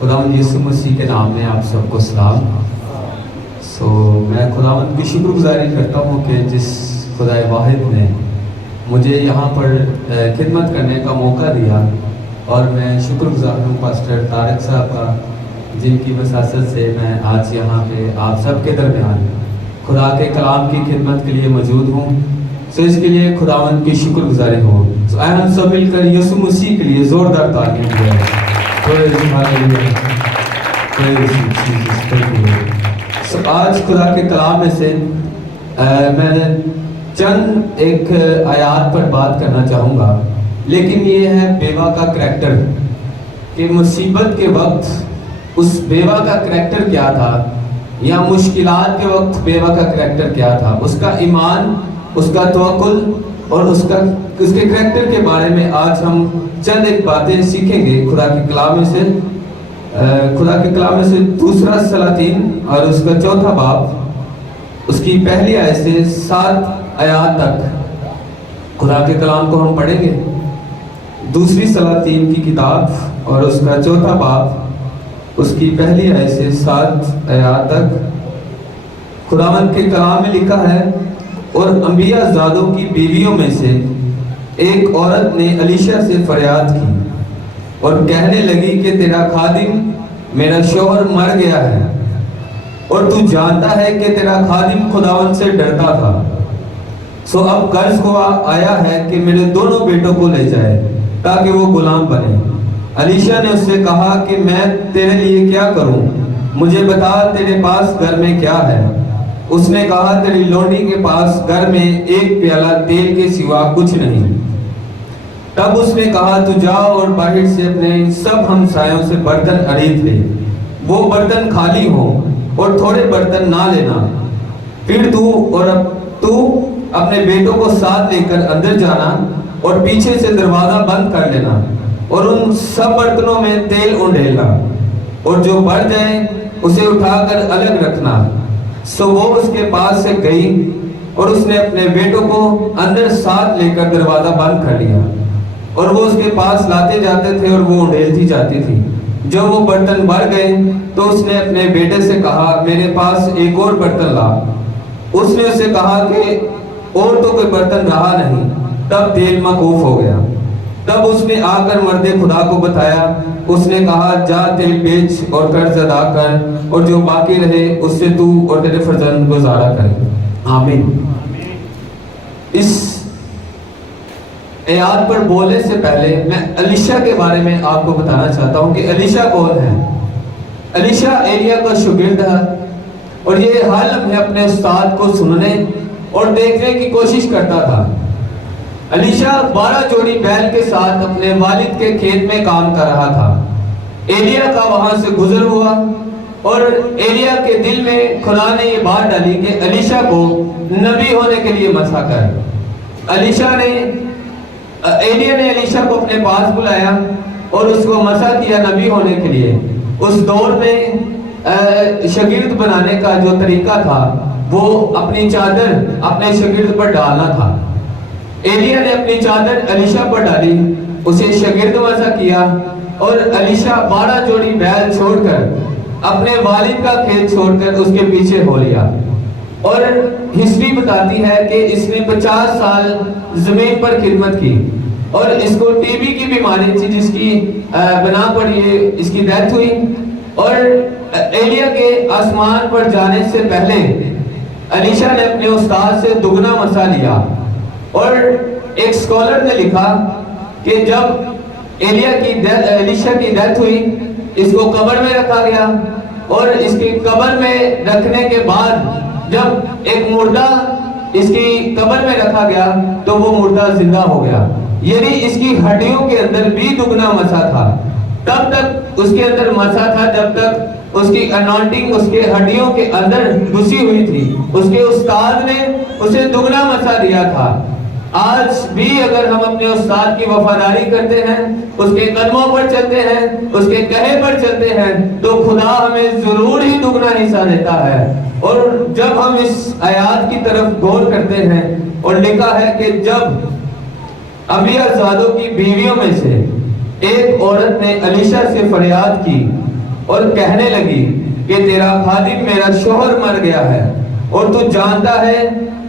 खुदावंद यीशु मसीह के नाम में आप सबको सलाम। मैं खुदावंद की शुक्रगुजारी करता हूँ कि जिस खुदाए वाहिद ने मुझे यहाँ पर खिदमत करने का मौका दिया, और मैं शुक्रगुजार हूँ पास्टर तारिक साहब का, जिनकी वसासत से मैं आज यहाँ पे आप सबके दरमियान खुदा के कलाम की खिदमत के लिए मौजूद हूँ। इसके लिए खुदावंद की शुक्रगुजारी हो। आए हम सब मिलकर यीशु मसीह के लिए जोरदार तालियां दें। आज खुदा के कलाम में से मैं चंद एक आयात पर बात करना चाहूँगा, लेकिन ये है बेवा का करैक्टर कि मुसीबत के वक्त उस बेवा का करैक्टर क्या था, या मुश्किलात के वक्त बेवा का करैक्टर क्या था, उसका ईमान, उसका तवक्कुल और उसके करैक्टर के बारे में आज हम चंद एक बातें सीखेंगे खुदा के कलाम में से। खुदा के कलाम में से दूसरा सलातीन और उसका चौथा बाब, उसकी पहली आयत से 7 आयत तक खुदा के कलाम को हम पढ़ेंगे। दूसरी सलातीन की किताब और उसका चौथा बाब, उसकी पहली आयत से 7 आयत तक खुदावंद के कलाम में लिखा है, और अंबिया ज़ादों की बीवियों में से एक औरत ने अलीशा से फरियाद की और कहने लगी कि तेरा खादिम मेरा शौहर मर गया है, और तू जानता है कि तेरा खादिम खुदावंद से डरता था। सो अब कर्ज हुआ आया है कि मेरे दोनों बेटों को ले जाए ताकि वो गुलाम बने। अलीशा ने उससे कहा कि मैं तेरे लिए क्या करूं, मुझे बता तेरे पास घर में क्या है। उसने कहा, तेरी लोंडी के पास घर में एक प्याला तेल के सिवा कुछ नहीं। तब उसने कहा, तू जा और बाहर से अपने सब हमसायों से बर्तन खरीद ले, वो बर्तन खाली हो और थोड़े बर्तन ना लेना। फिर तू अपने बेटों को साथ लेकर अंदर जाना और पीछे से दरवाजा बंद कर लेना, और उन सब बर्तनों में तेल उंडेलना, और जो बढ़ जाए उसे उठाकर अलग रखना। सो वो उसके पास से गई और उसने अपने बेटों को अंदर साथ लेकर दरवाजा बंद कर लिया, और वो उसके पास लाते जाते थे और वो उंडेलती जाती थी। जब वो बर्तन भर गए तो उसने अपने बेटे से कहा, मेरे पास एक और बर्तन ला। उसने उसे कहा कि और तो कोई बर्तन रहा नहीं। तब तेल मकूफ हो गया। तब उसने आकर मर्दे खुदा को बताया। उसने कहा, जा तेल बेच और कर्ज अदा कर, और जो बाकी रहे उससे तू और तेरे फर्जंद गुजारा कर। आमीन। इस आयत पर बोलने से पहले मैं अलीशा के बारे में आपको बताना चाहता हूं कि अलीशा कौन है। अलीशा एलिया का शागिर्द है, और ये हर लम्हे अपने उस्ताद को सुनने और देखने की कोशिश करता था। अलीशा 12 जोड़ी बैल के साथ अपने वालिद के खेत में काम कर रहा था। एलिया का वहां से गुजर हुआ, और एलिया के दिल में खुदा ने ये बात डाली कि अलीशा को नबी होने के लिए मसा कर। एलिया ने अलीशा को अपने पास बुलाया और उसको मसा किया नबी होने के लिए। उस दौर में शागिर्द बनाने का जो तरीका था वो अपनी चादर अपने शागिर्द पर डालना था। एलिया ने अपनी चादर अलीशा पर डाली, उसे शागिर्द मसा किया, और अलीशा 12 जोड़ी बैल छोड़कर अपने वालिद का खेत छोड़कर उसके पीछे हो लिया। और हिस्ट्री बताती है कि इसने 50 साल जमीन पर खिदमत की, और इसको टीबी की बीमारी थी जिसकी बना पर ये इसकी डेथ हुई। और एलिया के आसमान पर जाने से पहले अलीशा ने अपने उस्ताद से दुगना मसा लिया। और एक स्कॉलर ने लिखा कि जब एलिशा की डेथ हुई, इसको कब्र में रखा गया, और इसकी कब्र में रखने के बाद जब एक मुर्दा इसकी कब्र में रखा गया तो वो मुर्दा जिंदा हो गया, यानी इसकी हड्डियों के अंदर भी दुगना मसा था। तब तक उसके अंदर मसा था जब तक उसकी अनॉइंटिंग उसके हड्डियों के अंदर घुसी हुई थी। उसके उस्ताद ने उसे दुगना मसा दिया था। आज भी अगर हम अपने उस्ताद की वफादारी करते हैं, उसके कदमों पर चलते हैं, उसके कहे पर चलते हैं, तो खुदा हमें जरूर ही दुगना हिस्सा देता है। और जब हम इस आयत की तरफ गौर करते हैं, और लिखा है कि जब अंबिया ज़ादों की बीवियों में से एक औरत ने अलीशा से फरियाद की اور کہنے لگی کہ تیرا خادم میرا شوہر مر گیا ہے اور تو جانتا ہے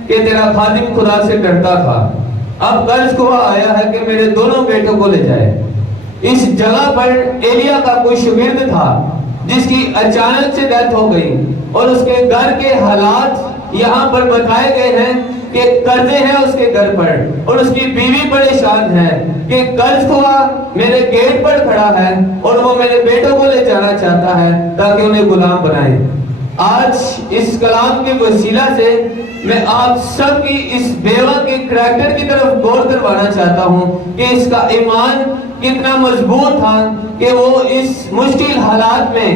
کہ تیرا خادم خدا سے ڈرتا تھا، اب قرض کو آیا ہے کہ میرے دونوں بیٹوں کو لے جائے۔ اس جگہ پر ایلیا کا کوئی شاگرد تھا جس کی اچانک سے ڈیتھ ہو گئی، اور اس کے گھر کے حالات یہاں پر بتائے گئے ہیں کہ قرضے ہیں اس کے گھر پر، اور اس کی بیوی پریشان ہے کہ قرض ہوا میرے گیٹ پر کھڑا ہے اور وہ میرے بیٹوں کو لے جانا چاہتا ہے تاکہ انہیں غلام بنائے۔ آج اس کلام کے وسیلہ سے میں آپ سب کی اس بیوہ کے کریکٹر کی طرف غور کروانا چاہتا ہوں کہ اس کا ایمان کتنا مضبوط تھا کہ وہ اس مشکل حالات میں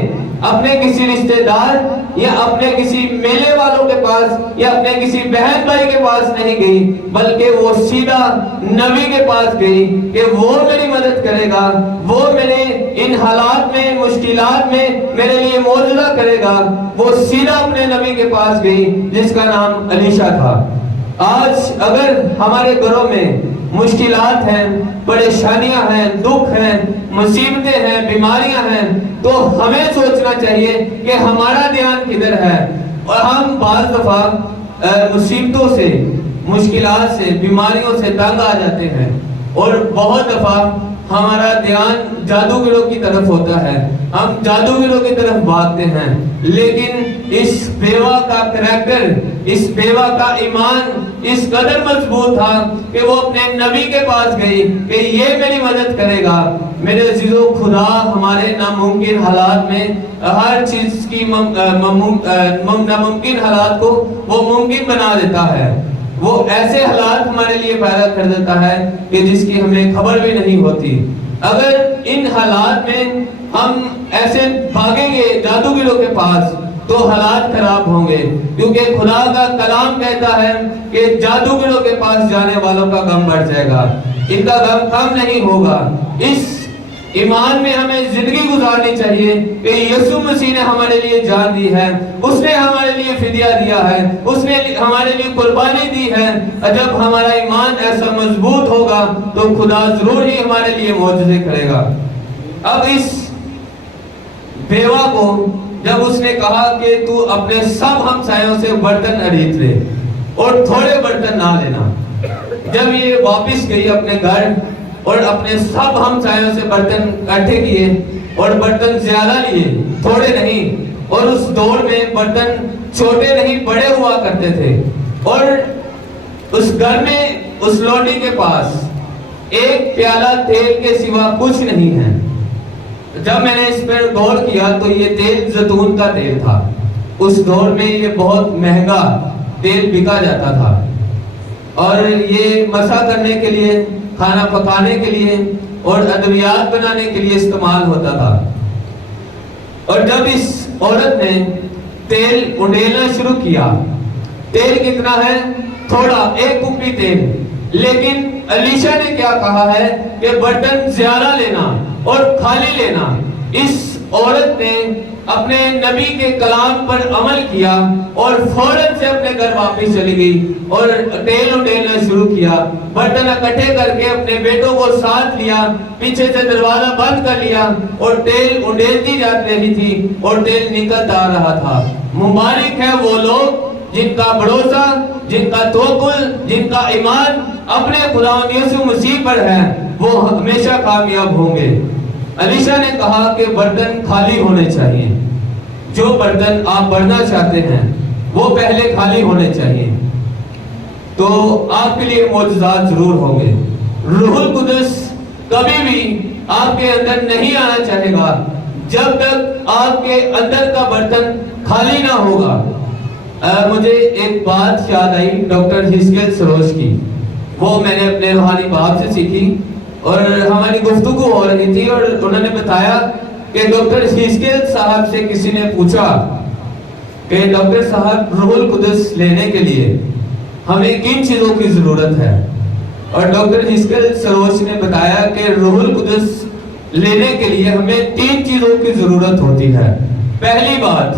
اپنے کسی رشتہ دار یا اپنے کسی میلے والوں کے پاس یا اپنے کسی بہن بھائی کے پاس نہیں گئی، بلکہ وہ سیدھا نبی کے پاس گئی کہ وہ میری مدد کرے گا، وہ میرے ان حالات میں مشکلات میں میرے لیے معجزہ کرے گا۔ وہ سیدھا اپنے نبی کے پاس گئی جس کا نام الیشا تھا۔ آج اگر ہمارے گھروں میں مشکلات ہیں، پریشانیاں ہیں، دکھ ہیں، مصیبتیں ہیں، بیماریاں ہیں، تو ہمیں سوچنا چاہیے کہ ہمارا دھیان کدھر ہے۔ اور ہم بعض دفعہ مصیبتوں سے، مشکلات سے، بیماریوں سے تنگ آ جاتے ہیں، اور بہت دفعہ ہمارا دھیان جادوگروں کی طرف ہوتا ہے، ہم جادوگروں کی طرف بھاگتے ہیں۔ لیکن اس بیوہ کا کریکٹر، اس بیوہ کا ایمان اس قدر مضبوط تھا کہ وہ اپنے نبی کے پاس گئی کہ یہ میری مدد کرے گا۔ میرے عزیزو، خدا ہمارے ناممکن حالات میں ہر چیز کی ناممکن حالات کو وہ ممکن بنا دیتا ہے۔ وہ ایسے حالات ہمارے لیے پیدا کر دیتا ہے کہ جس کی ہمیں خبر بھی نہیں ہوتی۔ اگر ان حالات میں ہم ایسے بھاگیں گے جادوگروں کے پاس تو حالات خراب ہوں گے، کیونکہ خدا کا کلام کہتا ہے کہ جادوگروں کے پاس جانے والوں کا غم بڑھ جائے گا، ان کا غم کم نہیں ہوگا۔ اس ایمان میں ہمیں زندگی گزارنی چاہیے کہ یسوع مسیح نے ہمارے لیے جان دی ہے، اس نے ہمارے لیے فدیہ دیا ہے، اس نے ہمارے لیے قربانی دی ہے۔ جب ہمارا ایمان ایسا مضبوط ہوگا تو خدا ضرور ہی ہمارے لیے معجزے کرے گا۔ اب اس بیوہ کو جب اس نے کہا کہ تو اپنے سب ہمسایوں سے برتن خرید لے اور تھوڑے برتن نہ لینا، جب یہ واپس گئی اپنے گھر اور اپنے سب ہمسایوں سے برتن اکٹھے کیے اور برتن زیادہ لیے، تھوڑے نہیں، اور اس دور میں برتن چھوٹے نہیں بڑے ہوا کرتے تھے، اور اس گھر میں اس لوڈی کے پاس ایک پیالہ تیل کے سوا کچھ نہیں ہے۔ جب میں نے اس پر غور کیا تو یہ تیل زیتون کا تیل تھا۔ اس دور میں یہ بہت مہنگا تیل بکا جاتا تھا، اور یہ مسح کرنے کے لیے، کھانا پکانے کے لیے اور ادویات بنانے کے لیے استعمال ہوتا تھا۔ اور جب اس عورت نے تیل انڈیلنا شروع کیا، تیل کتنا ہے؟ تھوڑا، ایک کپی تیل، لیکن الیشا نے کیا کہا ہے کہ برتن زیادہ لینا اور خالی لینا۔ اس عورت نے اپنے نبی کے کلام پر عمل کیا اور فوراً سے اپنے گھر واپس چلی گئی اور تیل انڈیلنا شروع کیا، برتن اکٹھے کر کے اپنے بیٹوں کو ساتھ لیا، پیچھے سے دروازہ بند کر لیا اور تیل انڈیلتی جاتی رہی تھی اور تیل نکلتا آ رہا تھا۔ مبارک ہے وہ لوگ جن کا بھروسہ، جن کا توکل، جن کا ایمان اپنے خداوند یسوع مسیح پر ہے، وہ ہمیشہ کامیاب ہوں گے۔ الیشا نے کہا کہ برتن خالی ہونے چاہیے، جو برتن آپ بھرنا چاہتے ہیں وہ پہلے خالی ہونے چاہیے، تو آپ کے لیے معجزات ضرور ہوں گے۔ روح القدس کبھی بھی آپ کے اندر نہیں آنا چاہے گا جب تک آپ کے اندر کا برتن خالی نہ ہوگا۔ مجھے ایک بات یاد آئی ڈاکٹر ہسکیل سروش کی، وہ میں نے اپنے روحانی باپ سے سیکھی، اور ہماری گفتگو ہو رہی تھی اور انہوں نے بتایا کہ ڈاکٹر ہسکیل صاحب سے کسی نے پوچھا کہ ڈاکٹر صاحب روح القدس لینے کے لیے ہمیں کن چیزوں کی ضرورت ہے، اور ڈاکٹر ہسکیل سروش نے بتایا کہ روح القدس لینے کے لیے ہمیں 3 چیزوں کی ضرورت ہوتی ہے۔ پہلی بات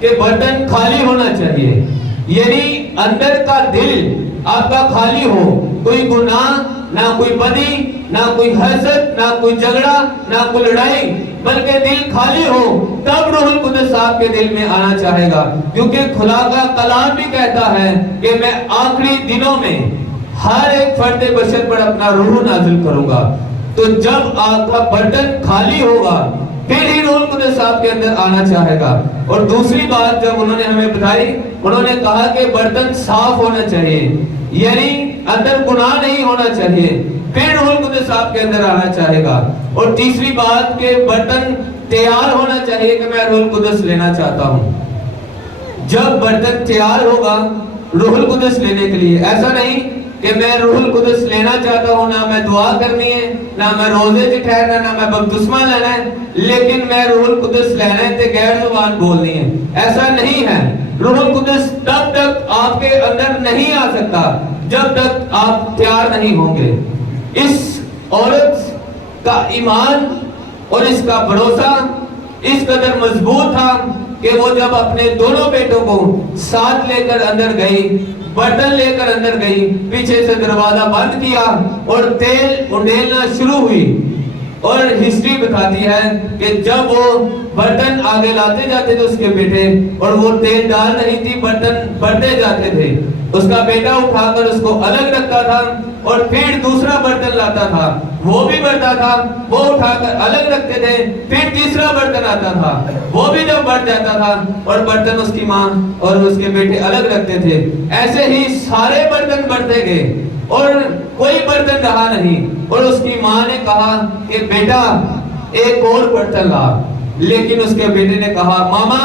کہ برتن خالی ہونا چاہیے، یعنی اندر کا دل آپ کا خالی ہو، کوئی گناہ ना कोई बदी, ना कोई हसद, ना कोई झगड़ा, ना कोई लड़ाई, बल्कि दिल खाली हो, तब रूहुल कुद्दस आपके दिल में आना चाहेगा। क्योंकि खुदा का कलाम भी कहता है कि मैं आखिरी दिनों में हर एक फर्द बशर पर अपना रूह नाजिल करूंगा। तो जब आपका बर्तन खाली होगा फिर ही रूहुल कुद्दस आपके अंदर आना चाहेगा। और दूसरी बात जब उन्होंने हमें बताई, उन्होंने कहा कि बर्तन साफ होना चाहिए, यानी अंदर गुनाह नहीं होना चाहिए, फिर रूहुल कुद्दस आपके अंदर आना चाहेगा। और तीसरी बात के बर्तन तैयार होना चाहिए कि मैं रूहुल कुद्दस लेना चाहता हूं। जब बर्तन तैयार होगा रूहुल कुद्दस लेने के लिए, ऐसा नहीं कि मैं रूहुल कुद्दस लेना चाहता हूं, ना मैं दुआ करनी है, ना मैं रोजे से ठहरना, ना मैं बपतिस्मा लेना है, लेकिन मैं रूहुल कुद्दस लेना है तो गैर जुबान बोलनी है, ऐसा नहीं है। रूहुल कुद्दस तब तक आपके अंदर नहीं आ सकता जब तक आप तैयार नहीं होंगे। इस औरत का ईमान और इसका भरोसा इस कदर मजबूत था कि वो जब अपने दोनों बेटों को साथ लेकर अंदर गई, बर्तन लेकर अंदर गई, पीछे से दरवाजा बंद किया और तेल उंडेलना शुरू हुई। और हिस्ट्री बताती है कि जब वो बर्तन आगे लाते जाते थे उसके बेटे, और वो तेल डाल रही थी, बर्तन बढ़ते जाते थे, उसका बेटा उठाकर उसको अलग रखता था और फिर दूसरा बर्तन लाता था, वो भी बढ़ता था, वो उठाकर अलग रखते थे, फिर तीसरा बर्तन आता था, वो भी जब बढ़ जाता था और बर्तन उसकी माँ और उसके बेटे अलग रखते थे। ऐसे ही सारे बर्तन बढ़ते गए और कोई बर्तन रहा नहीं। और उसकी माँ ने कहा कि बेटा एक और बर्तन ला, लेकिन उसके बेटे ने कहा मामा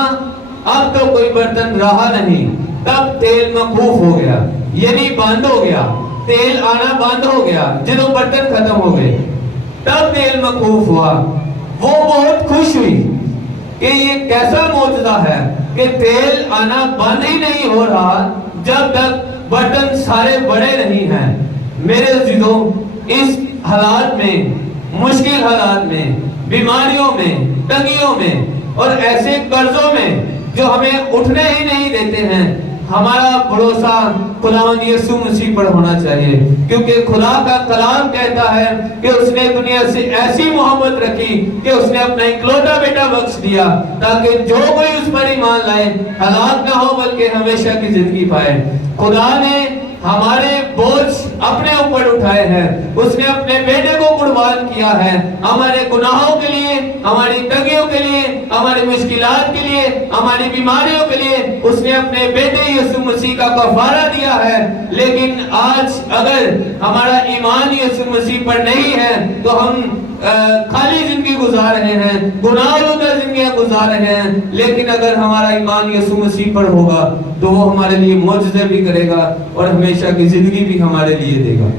अब तो कोई बर्तन रहा नहीं। तब तेल मखूफ हो गया, यानी बंद हो गया, तेल आना बंद हो गया, जब बर्तन खत्म हो गए तब तेल मखूफ हुआ। वो बहुत खुश हुई कि ये कैसा मौजूदा है कि तेल आना बंद ही नहीं हो रहा जब तक बर्तन सारे बड़े नहीं हैं। मेरे अजीजों, इस हालात में, मुश्किल हालात में, बीमारियों में, तंगियों में और ऐसे कर्जों में जो हमें उठने ही नहीं देते हैं, हमारा भरोसा खुदावंद यीशु मसीह पर होना चाहिए। क्योंकि खुदा का कलाम कहता है कि उसने दुनिया से ऐसी मोहब्बत रखी कि उसने अपना इकलौता बेटा बख्श दिया ताकि जो कोई उस पर ईमान लाए हलाक ना हो बल्कि हमेशा की जिंदगी पाए। खुदा ने हमारे बोझ अपने ऊपर उठाए हैं, उसने अपने बेटे को कुर्बान किया है हमारे गुनाहों के लिए, हमारी तंगियों के लिए, हमारी मुश्किलात के लिए, हमारी बीमारियों के लिए उसने अपने बेटे यीशु मसीह का कफारा दिया है। लेकिन आज अगर हमारा ईमान यीशु मसीह पर नहीं है तो हम खाली जिंदगी गुजार रहे हैं, गुनाहगार जिंदगियां गुजार रहे हैं। लेकिन अगर हमारा ईमान यीशु मसीह पर होगा तो वो हमारे लिए मौजज़े भी करेगा और हमेशा की जिंदगी भी हमारे लिए देगा।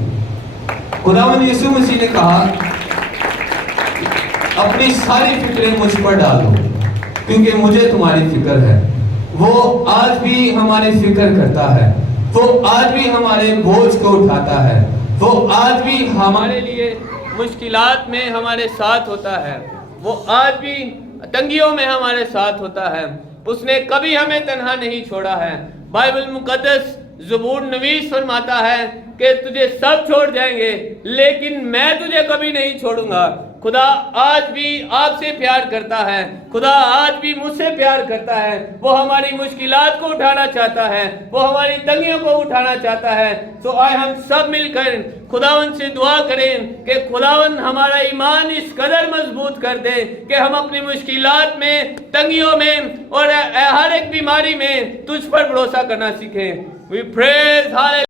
खुदावंद यीशु मसीह ने कहा अपनी सारी फिक्रें मुझ पर डालो क्योंकि मुझे तुम्हारी फिक्र है। वो आज भी हमारी फिक्र करता है, वो आज भी हमारे बोझ को उठाता है, वो आज भी हमारे लिए मुश्किलात में हमारे साथ होता है, वो आज भी तंगियों में हमारे साथ होता है। उसने कभी हमें तन्हा नहीं छोड़ा है। बाइबल मुकद्दस ज़बूर नवीस फरमाता है कि तुझे सब छोड़ जाएंगे लेकिन मैं तुझे कभी नहीं छोड़ूंगा। खुदा आज भी आपसे प्यार करता है, खुदा आज भी मुझसे प्यार करता है। वो हमारी मुश्किलात को उठाना चाहता है, वो हमारी तंगियों को उठाना चाहता है। तो आए हम सब मिलकर खुदावन से दुआ करें कि खुदावन हमारा ईमान इस कदर मजबूत कर दे कि हम अपनी मुश्किलात में, तंगियों में और हर एक बीमारी में तुझ पर भरोसा करना सीखें। We praise, hallelujah.